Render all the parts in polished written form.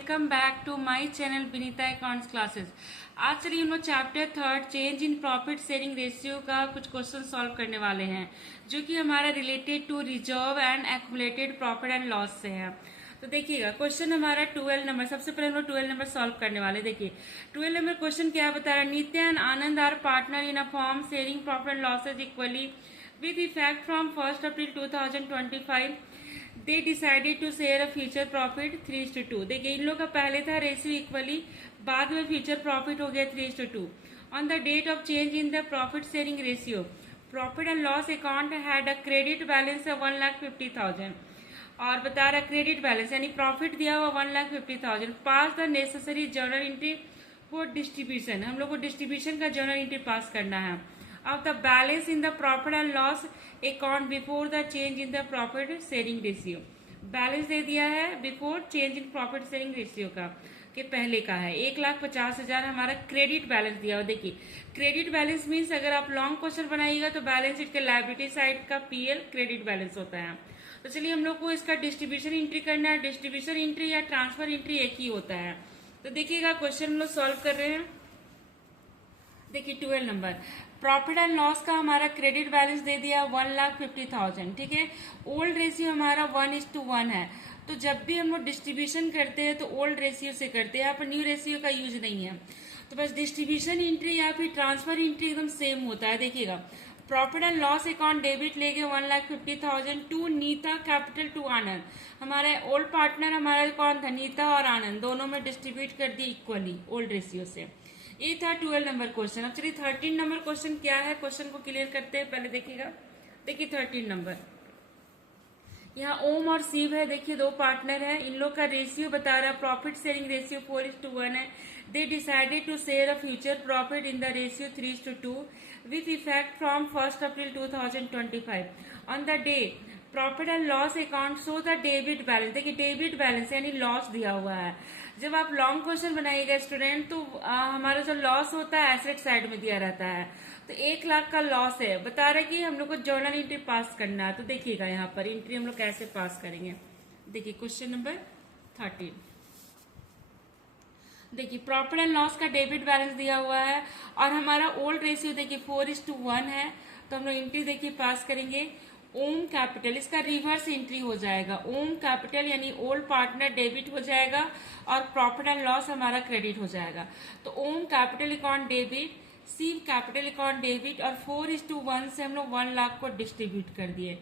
Welcome back to my channel Vinita accounts classes. आज चलिए हम लोग chapter 3 change in profit sharing ratio का कुछ क्वेश्चन सॉल्व करने वाले हैं, जो कि हमारा related to reserve and accumulated profit and loss से है। तो देखिएगा क्वेश्चन हमारा 12 नंबर, सबसे पहले हम लोग 12 नंबर सॉल्व करने वाले। देखिए 12 नंबर क्वेश्चन क्या बता रहा है, Nitya and Anand are partner in a firm sharing profit and losses equally with effect from 1st April 2025 they decided to share a future profit 3:2। देखिए इन लोग का पहले था रेशियो इक्वली, बाद में फ्यूचर प्रॉफिट हो गया 3:2। On the date of change in the profit sharing ratio profit and loss account had a credit balance of 1,50,000 और बता रहा क्रेडिट बैलेंस यानी प्रॉफिट दिया हुआ 1,50,000। Pass the necessary journal entry for distribution, हम लोग को डिस्ट्रीब्यूशन का जर्नल एंट्री पास करना है of the balance in the profit and loss account before the change in the profit sharing ratio। Balance दे दिया है before change in profit sharing ratio का, के पहले का है 1,50,000 हमारा क्रेडिट बैलेंस दिया हुआ। देखिए क्रेडिट बैलेंस मीन्स अगर आप लॉन्ग क्वेश्चन बनाइएगा तो बैलेंस शीट के लायबिलिटी साइड का पीएल क्रेडिट बैलेंस होता है। तो चलिए हम लोग को इसका डिस्ट्रीब्यूशन एंट्री करना है। डिस्ट्रीब्यूशन एंट्री या ट्रांसफर एंट्री एक ही होता है। तो देखिएगा क्वेश्चन हम लोग सॉल्व कर रहे हैं। देखिए 12 नंबर प्रॉफिट एंड लॉस का हमारा क्रेडिट बैलेंस दे दिया 1,50,000। ठीक है, ओल्ड रेशियो हमारा 1:1 है। तो जब भी हम लोग डिस्ट्रीब्यूशन करते हैं तो ओल्ड रेशियो से करते हैं, यहाँ पर न्यू रेशियो का यूज नहीं है। तो बस डिस्ट्रीब्यूशन एंट्री या फिर ट्रांसफर एंट्री एकदम सेम होता है। देखिएगा profit and loss account debit ले गए 1,50,000 टू नीता कैपिटल टू आनंद। हमारा ओल्ड पार्टनर हमारा कौन था, नीता और आनंद, दोनों में डिस्ट्रीब्यूट कर दिए इक्वली ओल्ड रेशियो से। ये था 12 नंबर क्वेश्चन। अब चलिए 13 नंबर क्वेश्चन क्या है, क्वेश्चन को क्लियर करते हैं। पहले देखिएगा, देखिए 13 नंबर यहाँ ओम और शिव है। देखिए दो पार्टनर है, इन लोग का रेशियो बता रहा है प्रॉफिट शेयरिंग रेशियो 4:1 है। They decided to share a future profit in the ratio 3:2 with effect from 1st April 2025। On the day profit and loss account show the debit balance. देखिए debit balance यानी loss दिया हुआ है। जब आप long question बनाइएगा student तो हमारा जो लॉस होता है एसेट साइड में दिया रहता है। तो 1,00,000 का लॉस है, बता रहे कि हम लोग को जर्नल एंट्री पास करना है। तो देखिएगा यहाँ पर एंट्री हम लोग कैसे पास करेंगे। देखिए क्वेश्चन नंबर 13, देखिए प्रॉफिट एंड लॉस का डेबिट बैलेंस दिया हुआ है और हमारा ओल्ड रेशियो देखिए 4:1 है। तो हम लोग एंट्री देखिए पास करेंगे ओम कैपिटल, इसका रिवर्स एंट्री हो जाएगा। ओम कैपिटल यानी ओल्ड पार्टनर डेबिट हो जाएगा और प्रॉफिट एंड लॉस हमारा क्रेडिट हो जाएगा। तो Om capital account debit, Shiv capital account debit और 4:1 से हम लोग 1,00,000 को डिस्ट्रीब्यूट कर दिए।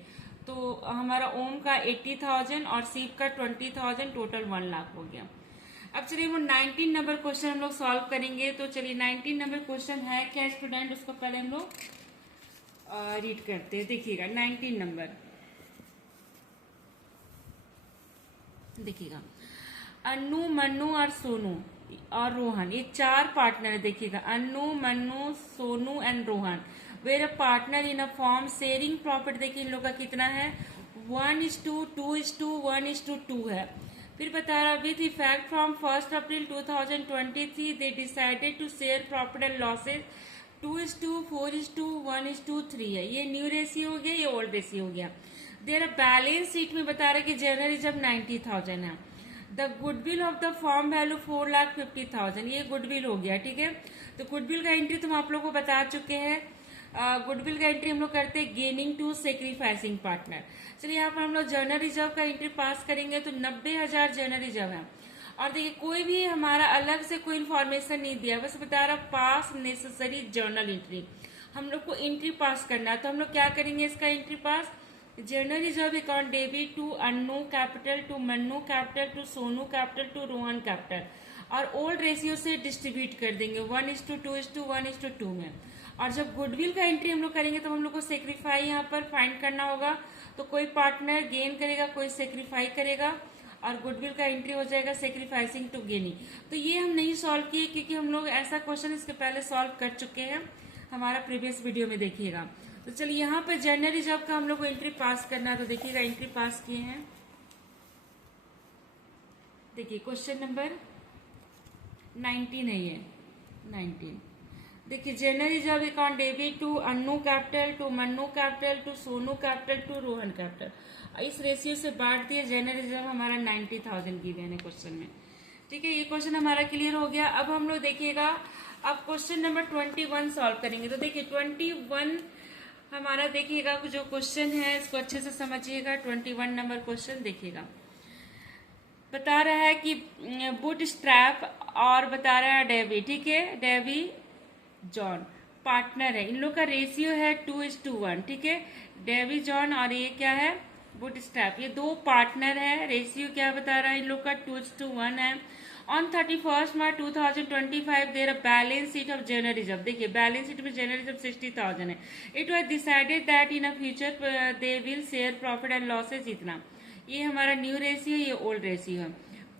तो हमारा ओम का 80,000 और शिव का 20,000, टोटल 1,00,000 हो गया। अब चलिए वो 19 नंबर क्वेश्चन हम लोग सॉल्व करेंगे। तो चलिए 19 नंबर क्वेश्चन है क्या स्टूडेंट, उसको पहले हम लोग रीड करते हैं। देखिएगा 19 नंबर, देखिएगा अन्नू, मन्नू और सोनू और रोहन, ये चार पार्टनर है। देखिएगा Annu, Mannu, Sonu and Rohan were a partner in a firm sharing profit. देखिए इन लोग का कितना है 1:2:1:2 है। फिर बता रहा with effect from 1st April 2023 they decided to share profit and losses 2:4:1:3 है। ये न्यू रेशियो हो गया, ये ओल्ड रेशियो हो गया। देर बैलेंस शीट में बता रहा कि जनरल रिजर्व 90,000 है। The goodwill of the form value 4,50,000, ये गुडविल हो गया। ठीक है, तो गुडविल का एंट्री तुम आप लोग को बता चुके हैं। गुडविल का एंट्री हम लोग करते हैं गेनिंग टू सेक्रीफाइसिंग पार्टनर। चलिए यहाँ पर हम लोग जर्नल रिजर्व का एंट्री पास करेंगे तो 90,000 जर्नल रिजर्व है। और देखिए कोई भी हमारा अलग से कोई इन्फॉर्मेशन नहीं दिया, बस बता रहा पास नेसेसरी जर्नल एंट्री। हम लोग को एंट्री पास करना है। तो हम लोग क्या करेंगे इसका entry pass, journal reserve account debit to Annu capital to Mannu capital to Sonu capital to Rohan capital और ओल्ड रेशियो से डिस्ट्रीब्यूट कर देंगे 1:2:1:2 में। और जब गुडविल का एंट्री हम लोग करेंगे तो हम लोग को सेक्रीफाई यहाँ पर फाइंड करना होगा। तो कोई पार्टनर गेन करेगा, कोई सेक्रीफाई करेगा और गुडविल का एंट्री हो जाएगा सेक्रीफाइसिंग टू गेनिंग। तो ये हम नहीं सॉल्व किए क्योंकि हम लोग ऐसा क्वेश्चन इसके पहले सॉल्व कर चुके हैं, हमारा प्रीवियस वीडियो में देखिएगा। तो चलिए यहाँ पर जर्नल रिजर्व का हम लोग को एंट्री पास करना है। तो देखिएगा एंट्री पास किए हैं। देखिए क्वेश्चन नंबर 19 है ये 19। देखिए journal reserve account debit to Annu capital to Mannu capital to Sonu capital to Rohan capital. इस रेशियो से बांट दिए। जर्नल रिजर्व हमारा 90,000 गिवन है क्वेश्चन में। ठीक है, ये क्वेश्चन हमारा क्लियर हो गया। अब हम लोग देखिएगा, अब क्वेश्चन नंबर 21 सॉल्व करेंगे। तो देखिए 21 हमारा देखिएगा जो क्वेश्चन है इसको अच्छे से समझिएगा। 21 नंबर क्वेश्चन देखिएगा, बता रहा है कि बूट स्ट्रैप और बता रहा है डेवी, ठीक है, डेवी जॉन पार्टनर है, इन लोग का रेशियो है 2:1, ठीक है, डेवी जॉन और ये क्या है बूट स्ट्रैप, ये दो पार्टनर है। रेशियो क्या बता रहा है इन लोग का 2:1 है। On 31 March 2025 there balance sheet of general reserve, देखिए बैलेंस शीट में जनरल रिजर्व 60,000 है। It was decided that in a future they will share profit and losses इतना। ये हमारा न्यू रेशियो, ये ओल्ड रेशियो है।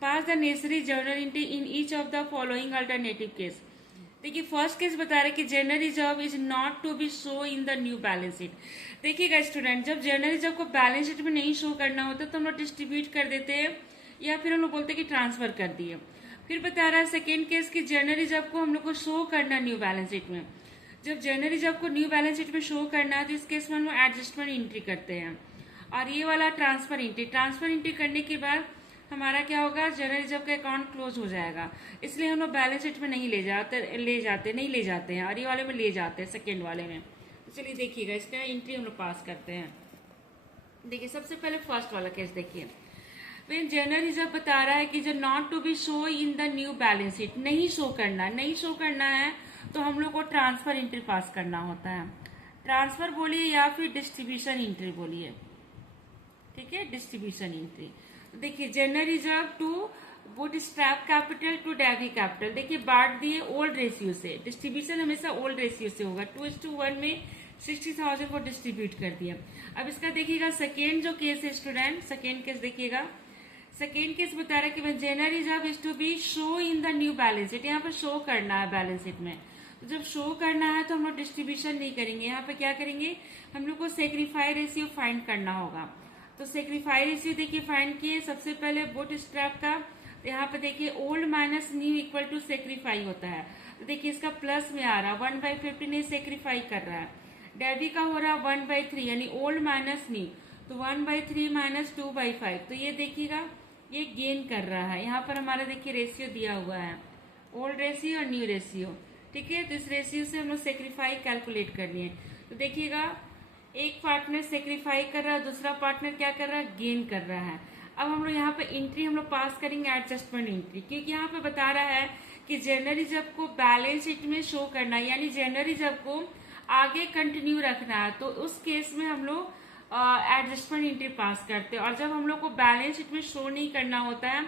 Pass the necessary journal entry in each of the following alternative case. देखिए first case बता रहे कि general reserve is not to be show in the new balance sheet. देखिएगा स्टूडेंट, जब general reserve को balance sheet में नहीं show करना होता तो हम लोग डिस्ट्रीब्यूट कर देते हैं या फिर हम लोग बोलते हैं कि ट्रांसफर कर दिए। फिर बता रहा है सेकेंड केस की जनरल रिजर्व को हम लोग को शो करना न्यू बैलेंस शीट में। जब जनरल रिजर्व को न्यू बैलेंस शीट में शो करना है तो इस केस में हम लोग एडजस्टमेंट एंट्री करते हैं। और ये वाला ट्रांसफर एंट्री करने के बाद हमारा क्या होगा, जनरल रिजर्व का अकाउंट क्लोज हो जाएगा। इसलिए हम लोग बैलेंस शीट में नहीं ले जाते हैं और ये वाले में ले जाते हैं, सेकेंड वाले में। तो चलिए देखिएगा इसका एंट्री हम लोग पास करते हैं। देखिए सबसे पहले फर्स्ट वाला केस देखिए, वेन जनरल रिजर्व बता रहा है कि जो not to be show in the new balance sheet, नहीं शो करना है तो हम लोग को ट्रांसफर एंट्री पास करना होता है। ट्रांसफर बोलिए या फिर डिस्ट्रीब्यूशन एंट्री बोलिए, ठीक है, डिस्ट्रीब्यूशन एंट्री। देखिए general reserve to bootstrap capital to Devi capital, देखिए बांट दिए ओल्ड रेशियो से। डिस्ट्रीब्यूशन हमेशा ओल्ड रेशियो से होगा। 2:1 में 60,000 को डिस्ट्रीब्यूट कर दिया। अब इसका देखिएगा सेकेंड जो केस है स्टूडेंट, सेकेंड केस देखिएगा, सेकेंड केस बता रहा है कि general reserve is to be show in the new balance sheet. यहाँ पर शो करना है बैलेंस शीट में, तो जब शो करना है तो हम लोग डिस्ट्रीब्यूशन नहीं करेंगे। यहाँ पे क्या करेंगे, हम लोग को सेक्रीफाई रेशियो फाइंड करना होगा। तो सेक्रीफाई रेशियो देखिए फाइंड किए सबसे पहले बूट स्ट्रैप का। तो यहाँ पे देखिए old minus new equal to sacrifice होता है। तो देखिए इसका प्लस में आ रहा है 1/15 सेक्रीफाई कर रहा है। डेवी का हो रहा है 1/3 यानी ओल्ड माइनस न्यू, तो 1/3 माइनस 2/5। तो ये देखिएगा ये गेन कर रहा है। यहाँ पर हमारा देखिए रेशियो दिया हुआ है, ओल्ड रेशियो और न्यू रेशियो, ठीक है। तो इस रेशियो से हम लोग सेक्रीफाई कैलकुलेट कर लिए। तो देखिएगा एक पार्टनर सेक्रीफाई कर रहा है, दूसरा पार्टनर क्या कर रहा है, गेन कर रहा है। अब हम लोग यहाँ पे एंट्री हम लोग पास करेंगे एडजस्टमेंट एंट्री, क्योंकि यहाँ पे बता रहा है कि जनरल रिजर्व को बैलेंस शीट में शो करना है, यानी जनरल रिजर्व को आगे कंटिन्यू रखना है। तो उस केस में हम लोग एडजस्टमेंट एंट्री पास करते हैं। और जब हम लोग को बैलेंस शीट में शो नहीं करना होता है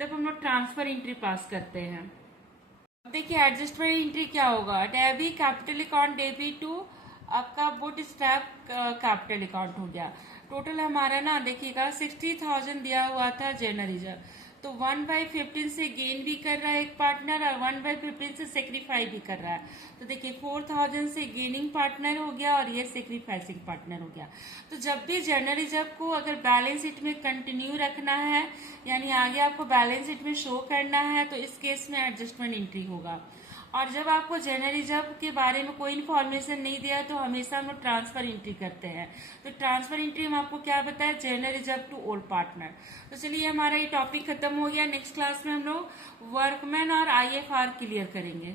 तब हम लोग ट्रांसफर एंट्री पास करते हैं। देखिए एडजस्टमेंट एंट्री क्या होगा, Devi capital account Devi to आपका बूट स्ट्रैप कैपिटल अकाउंट हो गया। टोटल हमारा ना देखिएगा 60,000 दिया हुआ था जनरल रिजर्व, तो 1/15 से गेन भी कर रहा है एक पार्टनर और 1/15 से सेक्रीफाई भी कर रहा है। तो देखिए 4,000 से गेनिंग पार्टनर हो गया और ये सेक्रीफाइसिंग पार्टनर हो गया। तो जब भी जनरल रिजर्व को अगर बैलेंस शीट में कंटिन्यू रखना है यानी आगे आपको बैलेंस शीट में शो करना है तो इस केस में एडजस्टमेंट एंट्री होगा। और जब आपको जनरल रिजर्व के बारे में कोई इन्फॉर्मेशन नहीं दिया तो हमेशा हम लोग ट्रांसफर एंट्री करते हैं। तो ट्रांसफर एंट्री हम आपको क्या बताया, general reserve to old partner. तो चलिए हमारा ये टॉपिक खत्म हो गया। नेक्स्ट क्लास में हम लोग वर्कमैन और IFR क्लियर करेंगे।